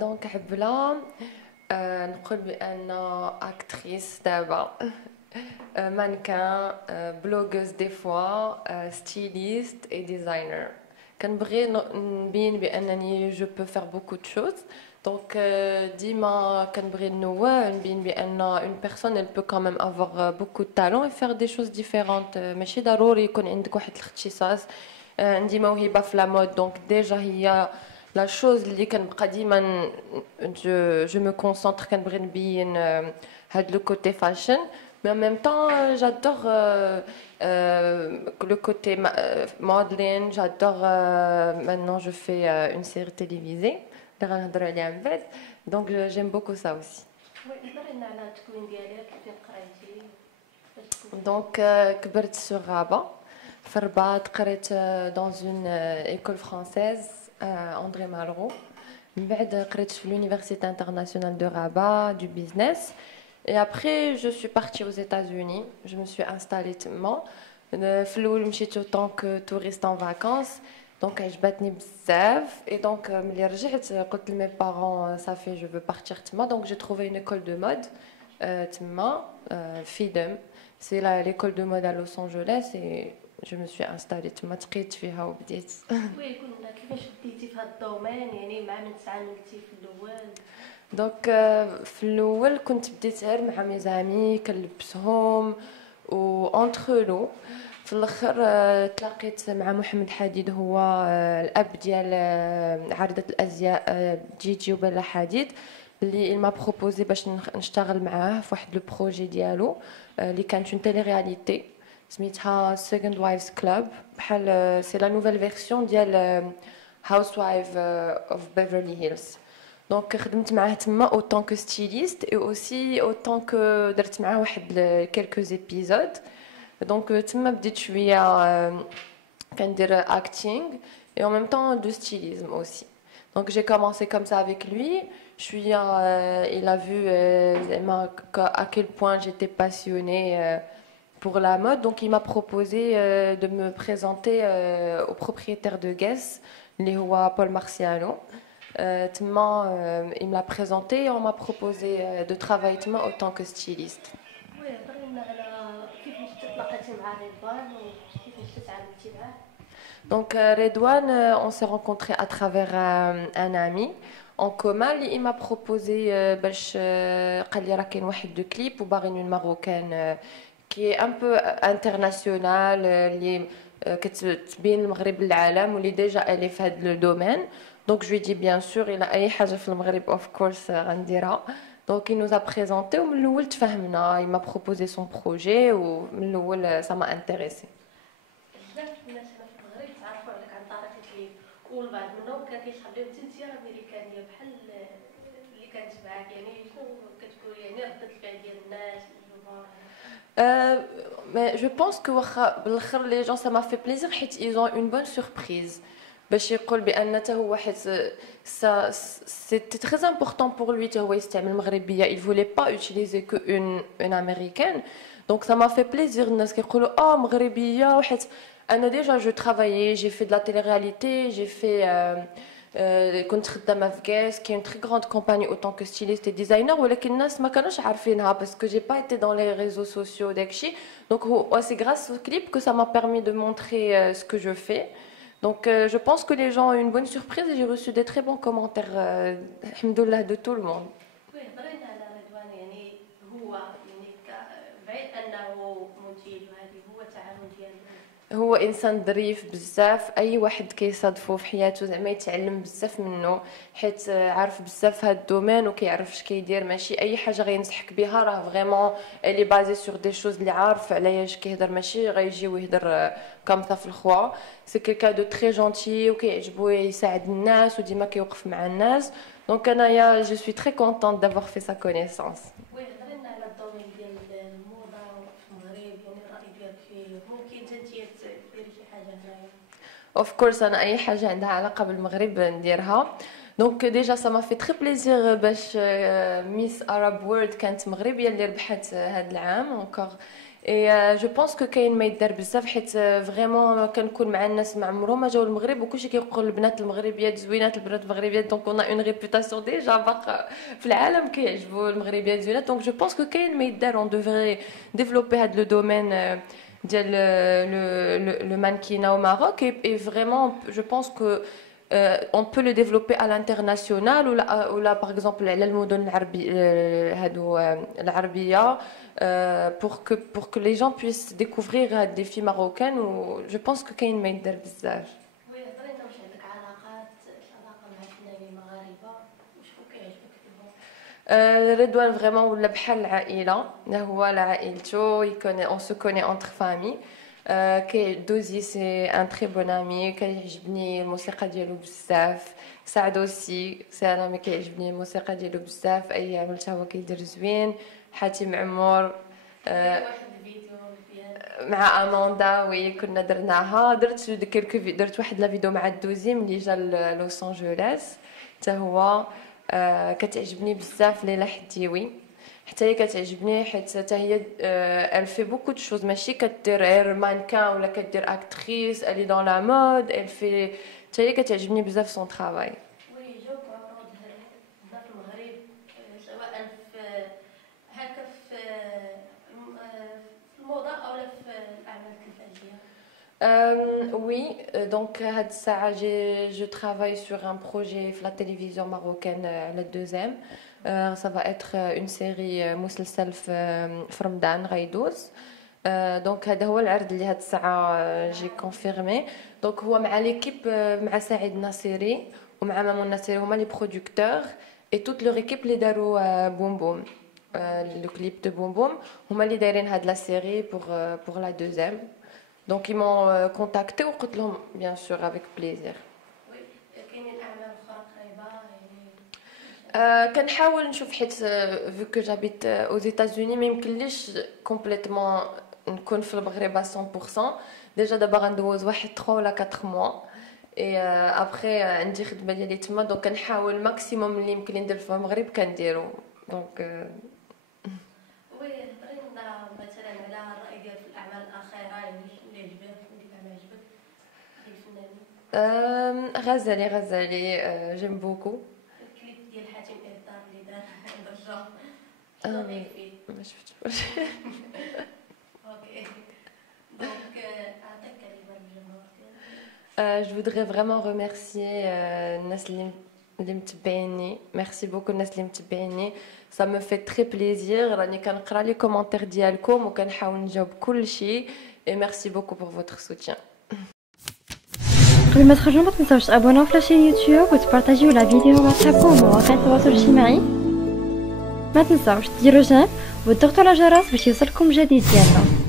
دونك حبلة نقول بأن أكتريس دابا مانكان بلوغوز دي فوا ستيليست اي ديزاينر كنبغي نبين بانني جو بو فير بوكو دو شوز دونك ديما كنبغي نوع نبين بان اون بيرسون elle peut quand même avoir beaucoup de talent et faire des choses différentes ماشي ضروري يكون عندك واحد الاختصاص عندي موهبه في لا مود دونك ديجا هي لا شوز اللي كنبقى ديما جو me concentre كنبغي نبين هاد لو كوتي فاشن. Mais en même temps, j'adore le côté modeling, j'adore. Maintenant, je fais une série télévisée, donc j'aime beaucoup ça aussi. Donc, كبرت sur Rabat, في الرباط قريت dans une école française, André Malraux. من بعد قريت في l'université internationale de Rabat du business. Et après, je suis partie aux États-Unis. Je me suis installée tellement. في الأول مشيت autant que touriste en vacances. Donc عجبتني بزاف. Et donc ملي رجعت قلت لمي parents ça fait je veux partir تما. Donc j'ai trouvé une école de mode تما FIDM. C'est l'école de mode à Los Angeles et je me suis installée تما تقيت فيها وبديت. وي كنا كيفاش بديتي في هذا الدومين يعني مع من تعاملتي في الاول؟ دونك في الاول كنت بديت غير مع مي زامي كنلبسهم و اونتر لو في الاخر تلاقيت مع محمد حديد هو الاب ديال عارضه الازياء جيجي وبلا حديد اللي م'a proposé باش نشتغل معاه في واحد لو بروجي ديالو اللي كانت اون تيلي رياليتي سميتها سيكند وايفز كلوب بحال سي لا نوفيل فيرسيون ديال هاوس وايف اوف بيفرلي هيلز. دونك خدمت معاه تما اوطون كو ستيليست اي اوسي اوطون كو درت معاه واحد كيلكو زيبيزود. دونك تما بديت شويه كندير acting et en même temps de stylisme aussi. Donc j'ai commencé comme ça avec lui. Il a vu à quel point j'étais passionnée pour la mode. Donc il m'a proposé de me présenter au propriétaire de Guess, اللي هو Paul Marciano. Il me l'a présenté et on m'a proposé de travailler autant que styliste. وي هضرينا على كيفاش تلاقيتي مع رضوان وكيفاش تعاملتي معاه. Donc Redouane, on s'est rencontrés à travers un ami en commun. Il m'a proposé باش قال لي راه كاين واحد دو كليب وباغيين une marocaine qui est un peu internationale اللي كتبين المغرب للعالم واللي déjà elle est في هذا le domaine. Donc je lui ai dit bien sûr il a اي حاجه في المغرب of course غنديرها. Donc il nous a présenté ومن الاول تفاهمنا. Il m'a proposé son projet ومن الاول ça m'a intéressé. بزاف الناس هنا في المغرب تعرفوا عليك عن طريق الكليب والبعض منهم كان كيخليو تنسيه امريكانيه بحال اللي كانت معاك يعني شنو كتقول يعني ردة الفعل ديال الناس الجمهور؟ Mais je pense que بالاخر les gens ça m'a fait plaisir حيت ils ont une bonne surprise. باش يقول بان حتى هو واحد c'était très important pour lui حتى هو يستعمل مغربيه. Il voulait pas utiliser que une américaine. Donc ça m'a fait plaisir الناس كيقولوا مغربيه وحيت انا déjà je travaillais, j'ai fait de la télé-réalité, j'ai fait كنت خدامه في كاس qui est une très grande compagnie autant que styliste et designer ولكن الناس ما كانوش عارفينها parce que j'ai pas été dans les réseaux sociaux داكشي. Donc c'est grâce au clip que ça m'a permis de montrer ce que je fais. Donc je pense que les gens ont eu une bonne surprise et j'ai reçu des très bons commentaires alhamdoulilah de tout le monde. وي هضرينا على رضوان يعني هو يعني بعيد انه مثير وهذه هو التعامل ديالو هو انسان ظريف بزاف. اي واحد كيصادفو في حياته زعما يتعلم بزاف منه حيت عارف بزاف في هذا الدومين وكيعرف اش كيدير. ماشي اي حاجه غينصحك بها راه فريمون اللي بازي سور دي شوز اللي عارف علاش كيهضر ماشي غيجي ويهضر كوم سا في الخوا. سي كيلكا دو تري جونتي وكيعجبو يساعد الناس وديما كيوقف مع الناس. دونك انايا جو سوي تري كونطونت دافوار في سا كونيسونس. وي هضرينا على الدومين ديال الموضه في المغرب يعني الراي ديالك فيه ممكن انت ديري شي حاجه هنايا؟ Of course انا اي حاجه عندها علاقه بالمغرب نديرها. دونك ديجا سا ما في تري بليزير باش ميس اراب وورد كانت مغربيه اللي ربحت هذا العام encore. اي جو بونس كو كاين ما يدار بزاف، حيت فريمون كنكون مع الناس ما عمرهم ما جاو المغرب وكلشي كيقول البنات المغربيات زوينات، البنات المغربيات، دونك اون اون ريبوتاسيون ديجا باقا في العالم كيعجبوا المغربيات زوينات. دونك جو بونس كو كاين ما يدار، اون دوفري ديفلوبي هاد لو دومين ديال لو مانكينا au Maroc et vraiment je pense que on peut le développer à l'international ou là par exemple على المدن العربية هادو العربية pour que les gens puissent découvrir des filles marocaines و je pense que كاين ما يدار بزاف. وي هضري انت واش عندك علاقات العلاقه مع فنانين مغاربه وشكون كيعجبك فيهم؟ رضوان فريمون ولا بحال العائله، هو لعائلته on se connaît entre familles. دوزي سي ان تري بون امي، كيعجبني الموسيقى ديالو بزاف. سعد اوسي سي انا ما كيعجبني الموسيقى ديالو بزاف، اي عمل حتى هو كيدير زوين. حاتم عمر واحد الفيديو مزيان مع اماندا، وي كنا درناها، درت واحد لا فيديو مع الدوزي ملي جا لوس انجلوس حتى هو. كتعجبني بزاف ليلى حديوي، حتى هي كتعجبني حيت حتى هي elle fait beaucoup de choses، ماشي كدير غير مانكان ولا كدير اكتريس، elle est dans la mode، elle fait حتى هي كتعجبني بزاف son travail. وي جو كون ظهر في المغرب سواء في هكا في الموضه او في الاعمال التلفزيونيه. Oui, donc هاد الساعة je travaille sur un projet في la télévision marocaine على الدوزيام. Ça va être une série مسلسل في رمضان غيدوز. دونك هذا هو العرض اللي هاد الساعة جي كونفيرمي. دونك هو مع ليكيب مع سعيد ناصري ومع مامون ناصري، هما لي برودكتور اي توت لور ايكيب اللي داروا بوم بوم لو كليب دو بوم بوم، هما اللي دايرين هاد لا سيري pour la deuxième. Donc ils m'ont contacté وقلت لهم bien sûr avec plaisir. وي كاينين اعمال اخرى قريبه كنحاول نشوف حيت vu que j'habite aux États-Unis ما يمكنليش كومبليتمون نكون في المغرب 100%. ديجا دابا غندوز واحد 3 ولا 4 موا اي ابري عندي خدمه ديالي تما، دونك كنحاول ماكسيموم اللي يمكن لي ندير في المغرب كنديرو. دونك وي هضري لنا مثلا على الراي ديالك في الاعمال الاخيره، يعني شنو اللي عجبك واللي ما عجبك ديال الفنانين؟ غزالي j'aime beaucoup. الكليب ديال حاتم إرطار اللي دار ضجه شنو رايك فيه؟ ما شفتوش. اوكي دونك عطيك كلمه للجمهور ديالك. Je voudrais vraiment remercier الناس اللي متبعيني. ميرسي بوكو الناس اللي متبعيني، ça me fait très plaisir. راني كنقرا لي كومونتير ديالكم وكنحاول نجاوب كل شيء. et merci beaucoup pour votre soutien. قبل ما تخرجوا ما تنساوش تابوناو في لاشين يوتيوب وتبارطاجيو لا فيديو مع صحابكم ومواقع التواصل الاجتماعي. ما تنساوش ديروا جيم وتضغطوا على الجرس باش يوصلكم جديد ديالنا.